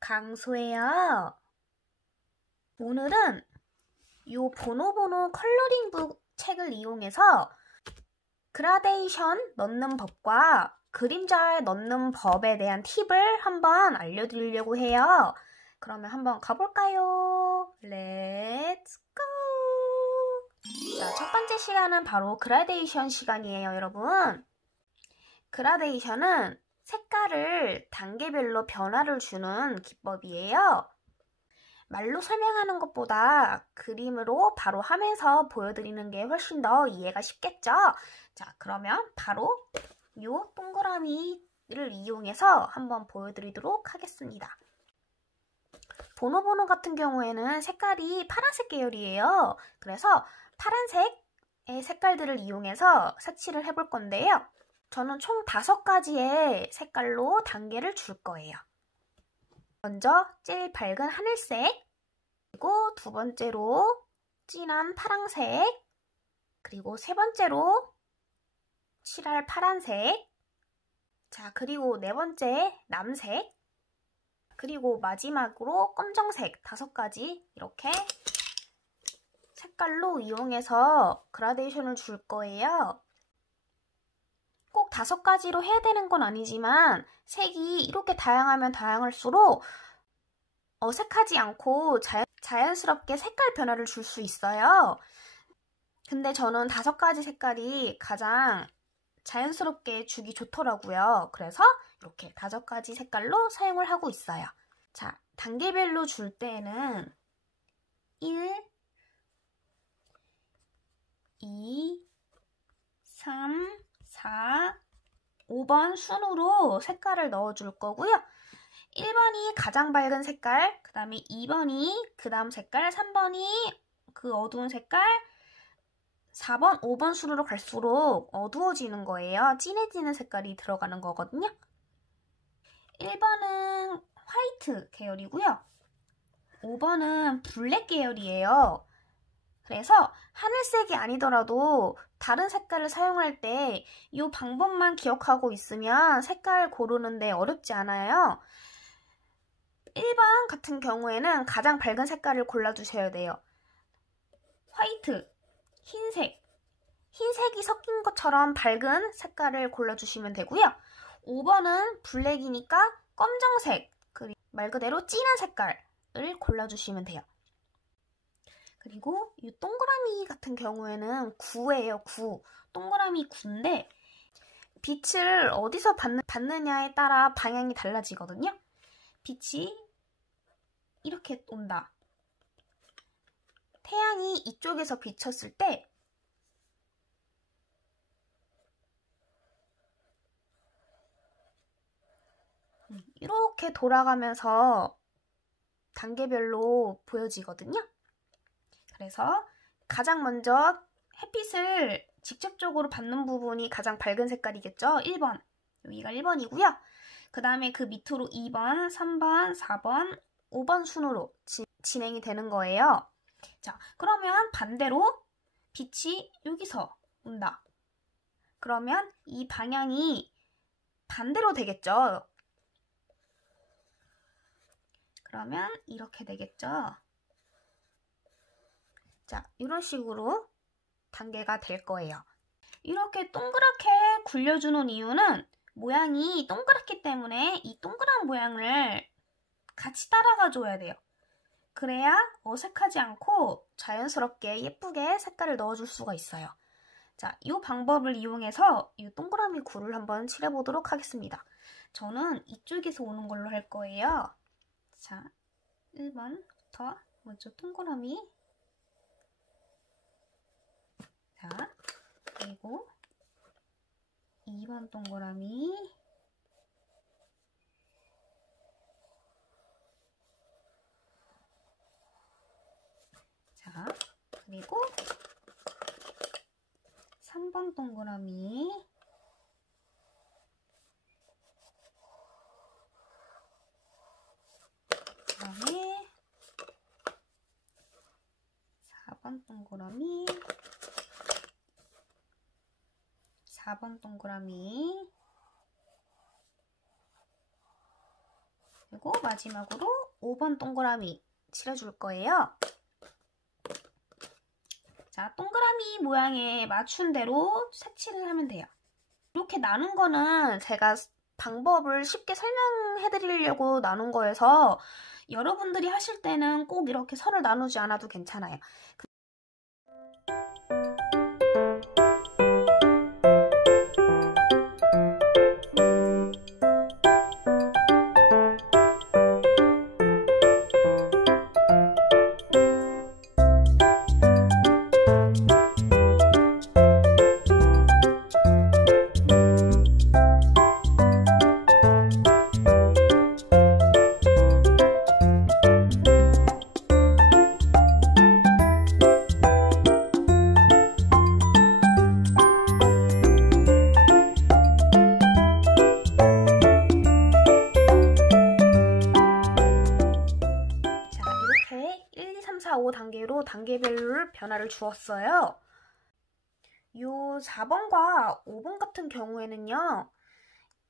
강소예요. 오늘은 이 보노보노 컬러링북 책을 이용해서 그라데이션 넣는 법과 그림자 넣는 법에 대한 팁을 한번 알려드리려고 해요. 그러면 한번 가볼까요? 렛츠 고! 자, 첫 번째 시간은 바로 그라데이션 시간이에요, 여러분. 그라데이션은 색깔을 단계별로 변화를 주는 기법이에요. 말로 설명하는 것보다 그림으로 바로 하면서 보여드리는 게 훨씬 더 이해가 쉽겠죠? 자, 그러면 바로 이 동그라미를 이용해서 한번 보여드리도록 하겠습니다. 보노보노 같은 경우에는 색깔이 파란색 계열이에요. 그래서 파란색의 색깔들을 이용해서 색칠을 해볼 건데요. 저는 총 5가지의 색깔로 단계를 줄 거예요. 먼저 제일 밝은 하늘색, 그리고 두 번째로 진한 파랑색, 그리고 세 번째로 칠할 파란색, 자, 그리고 네 번째 남색, 그리고 마지막으로 검정색 5가지 이렇게 색깔로 이용해서 그라데이션을 줄 거예요. 꼭 5가지로 해야 되는 건 아니지만 색이 이렇게 다양하면 다양할수록 어색하지 않고 자연스럽게 색깔 변화를 줄 수 있어요. 근데 저는 5가지 색깔이 가장 자연스럽게 주기 좋더라고요. 그래서 이렇게 5가지 색깔로 사용을 하고 있어요. 자, 단계별로 줄 때는 1, 2, 3, 4, 5번 순으로 색깔을 넣어줄 거고요. 1번이 가장 밝은 색깔, 그 다음에 2번이 그 다음 색깔, 3번이 그 어두운 색깔, 4번, 5번 순으로 갈수록 어두워지는 거예요. 진해지는 색깔이 들어가는 거거든요. 1번은 화이트 계열이고요. 5번은 블랙 계열이에요. 그래서 하늘색이 아니더라도 다른 색깔을 사용할 때 이 방법만 기억하고 있으면 색깔 고르는데 어렵지 않아요. 1번 같은 경우에는 가장 밝은 색깔을 골라주셔야 돼요. 화이트, 흰색, 흰색이 섞인 것처럼 밝은 색깔을 골라주시면 되고요. 5번은 블랙이니까 검정색, 그리고 말 그대로 진한 색깔을 골라주시면 돼요. 그리고 이 동그라미 같은 경우에는 9예요, 9. 동그라미 9인데 빛을 어디서 받느냐에 따라 방향이 달라지거든요. 빛이 이렇게 온다. 태양이 이쪽에서 비쳤을 때 이렇게 돌아가면서 단계별로 보여지거든요. 그래서 가장 먼저 햇빛을 직접적으로 받는 부분이 가장 밝은 색깔이겠죠? 1번. 여기가 1번이고요. 그 다음에 그 밑으로 2번, 3번, 4번, 5번 순으로 진행이 되는 거예요. 자, 그러면 반대로 빛이 여기서 온다. 그러면 이 방향이 반대로 되겠죠? 그러면 이렇게 되겠죠? 자, 이런 식으로 단계가 될 거예요. 이렇게 동그랗게 굴려주는 이유는 모양이 동그랗기 때문에 이 동그란 모양을 같이 따라가 줘야 돼요. 그래야 어색하지 않고 자연스럽게 예쁘게 색깔을 넣어줄 수가 있어요. 자, 이 방법을 이용해서 이 동그라미 굴을 한번 칠해보도록 하겠습니다. 저는 이쪽에서 오는 걸로 할 거예요. 자, 1번부터 먼저 동그라미. 자, 그리고 2번 동그라미. 자, 그리고 3번 동그라미. 그 다음에 4번 동그라미. 4번 동그라미. 그리고 그리고 마지막으로 5번 동그라미 칠해줄 거예요. 자, 동그라미 모양에 맞춘 대로 색칠을 하면 돼요. 이렇게 나눈 거는 제가 방법을 쉽게 설명해 드리려고 나눈 거여서 여러분들이 하실 때는 꼭 이렇게 선을 나누지 않아도 괜찮아요. 자, 이렇게 1, 2, 3, 4, 5단계로 단계별로 변화를 주었어요. 요 4번과 5번 같은 경우에는요,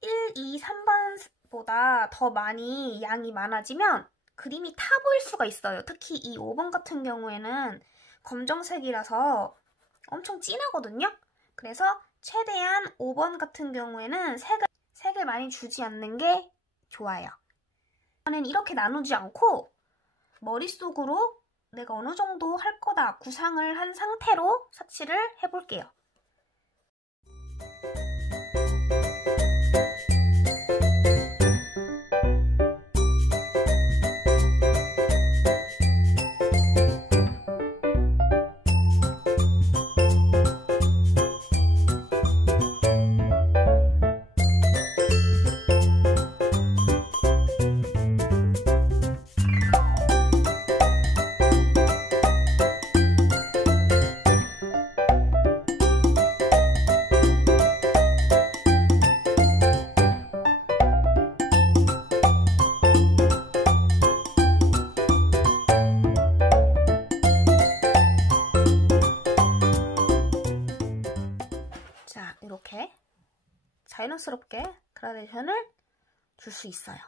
1, 2, 3번보다 더 많이 양이 많아지면 그림이 타 보일 수가 있어요. 특히 이 5번 같은 경우에는 검정색이라서 엄청 진하거든요. 그래서 최대한 5번 같은 경우에는 색을 많이 주지 않는 게 좋아요. 저는 이렇게 나누지 않고 머릿속으로 내가 어느 정도 할 거다 구상을 한 상태로 색칠을 해볼게요. 자, 이렇게 자연스럽게 그라데이션을 줄 수 있어요.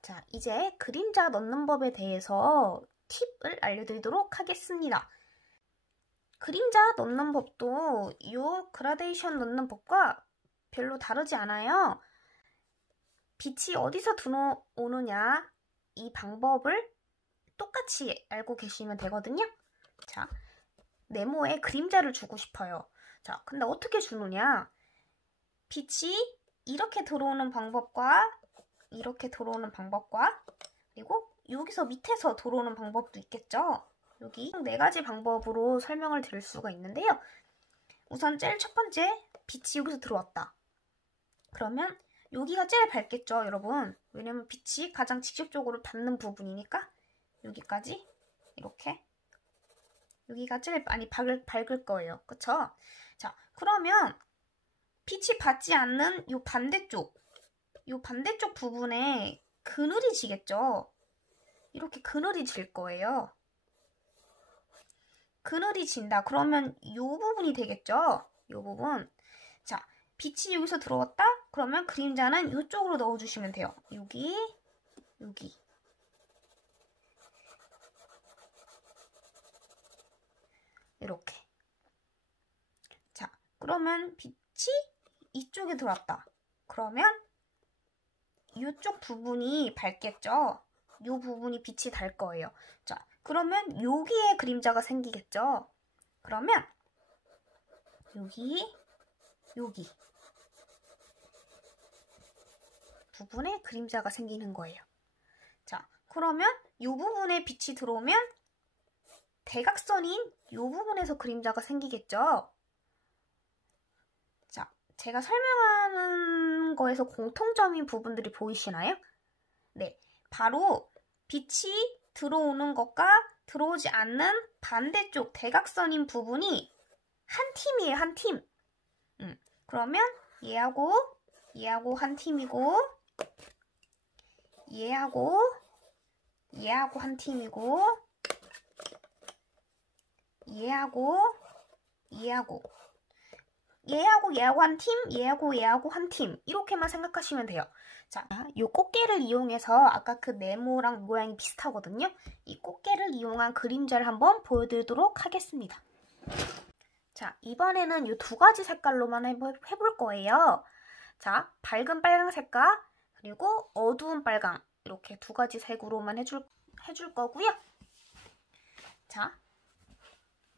자, 이제 그림자 넣는 법에 대해서 팁을 알려드리도록 하겠습니다. 그림자 넣는 법도 이 그라데이션 넣는 법과 별로 다르지 않아요. 빛이 어디서 들어오느냐 이 방법을 똑같이 알고 계시면 되거든요. 자, 네모에 그림자를 주고 싶어요. 자, 근데 어떻게 주느냐? 빛이 이렇게 들어오는 방법과 이렇게 들어오는 방법과 그리고 여기서 밑에서 들어오는 방법도 있겠죠? 여기 4가지 방법으로 설명을 드릴 수가 있는데요. 우선 제일 첫 번째, 빛이 여기서 들어왔다. 그러면 여기가 제일 밝겠죠, 여러분? 왜냐면 빛이 가장 직접적으로 닿는 부분이니까 여기까지 이렇게 여기가 제일 많이 밝을 거예요. 그쵸? 자, 그러면 빛이 받지 않는 이 반대쪽 부분에 그늘이 지겠죠? 이렇게 그늘이 질 거예요. 그늘이 진다. 그러면 이 부분이 되겠죠? 이 부분. 자, 빛이 여기서 들어왔다? 그러면 그림자는 이쪽으로 넣어주시면 돼요. 여기, 여기. 이렇게. 자, 그러면 빛이 이쪽에 들어왔다. 그러면 이쪽 부분이 밝겠죠? 이 부분이 빛이 달 거예요. 자, 그러면 여기에 그림자가 생기겠죠? 그러면 여기 부분에 그림자가 생기는 거예요. 자, 그러면 이 부분에 빛이 들어오면 대각선인 이 부분에서 그림자가 생기겠죠? 자, 제가 설명하는 거에서 공통점인 부분들이 보이시나요? 네, 바로 빛이 들어오는 것과 들어오지 않는 반대쪽 대각선인 부분이 한 팀이에요, 한 팀. 그러면 얘하고 한 팀이고 얘하고 한 팀이고 얘하고 한 팀, 얘하고 한 팀 이렇게만 생각하시면 돼요. 자, 이 꽃게를 이용해서 아까 그 네모랑 모양이 비슷하거든요. 이 꽃게를 이용한 그림자를 한번 보여드리도록 하겠습니다. 자, 이번에는 이 두 가지 색깔로만 해볼 거예요. 자, 밝은 빨강색과 그리고 어두운 빨강, 이렇게 두 가지 색으로만 해줄 거고요. 자,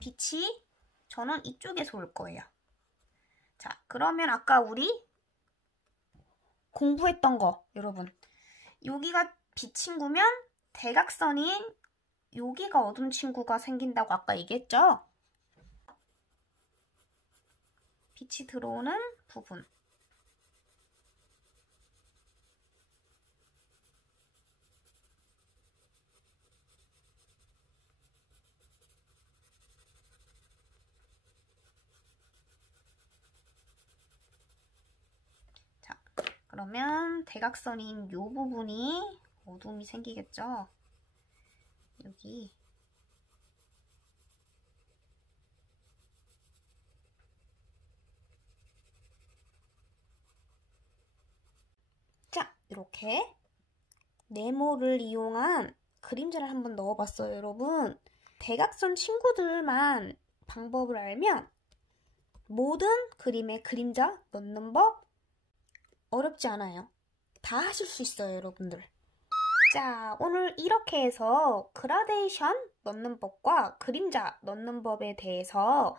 빛이 저는 이쪽에서 올 거예요. 자, 그러면 아까 우리 공부했던 거, 여러분. 여기가 빛 친구면 대각선인 여기가 어둠 친구가 생긴다고 아까 얘기했죠? 빛이 들어오는 부분. 자, 그러면 대각선인 이 부분이 어둠이 생기겠죠? 여기. 자, 이렇게 네모를 이용한 그림자를 한번 넣어봤어요, 여러분. 대각선 친구들만 방법을 알면 모든 그림에 그림자 넣는 법 어렵지 않아요. 다 하실 수 있어요, 여러분들. 자, 오늘 이렇게 해서 그라데이션 넣는 법과 그림자 넣는 법에 대해서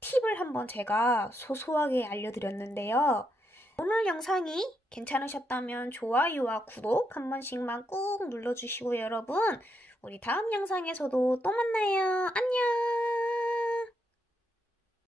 팁을 한번 제가 소소하게 알려드렸는데요. 오늘 영상이 괜찮으셨다면 좋아요와 구독 한 번씩만 꾹 눌러주시고 여러분, 우리 다음 영상에서도 또 만나요. 안녕!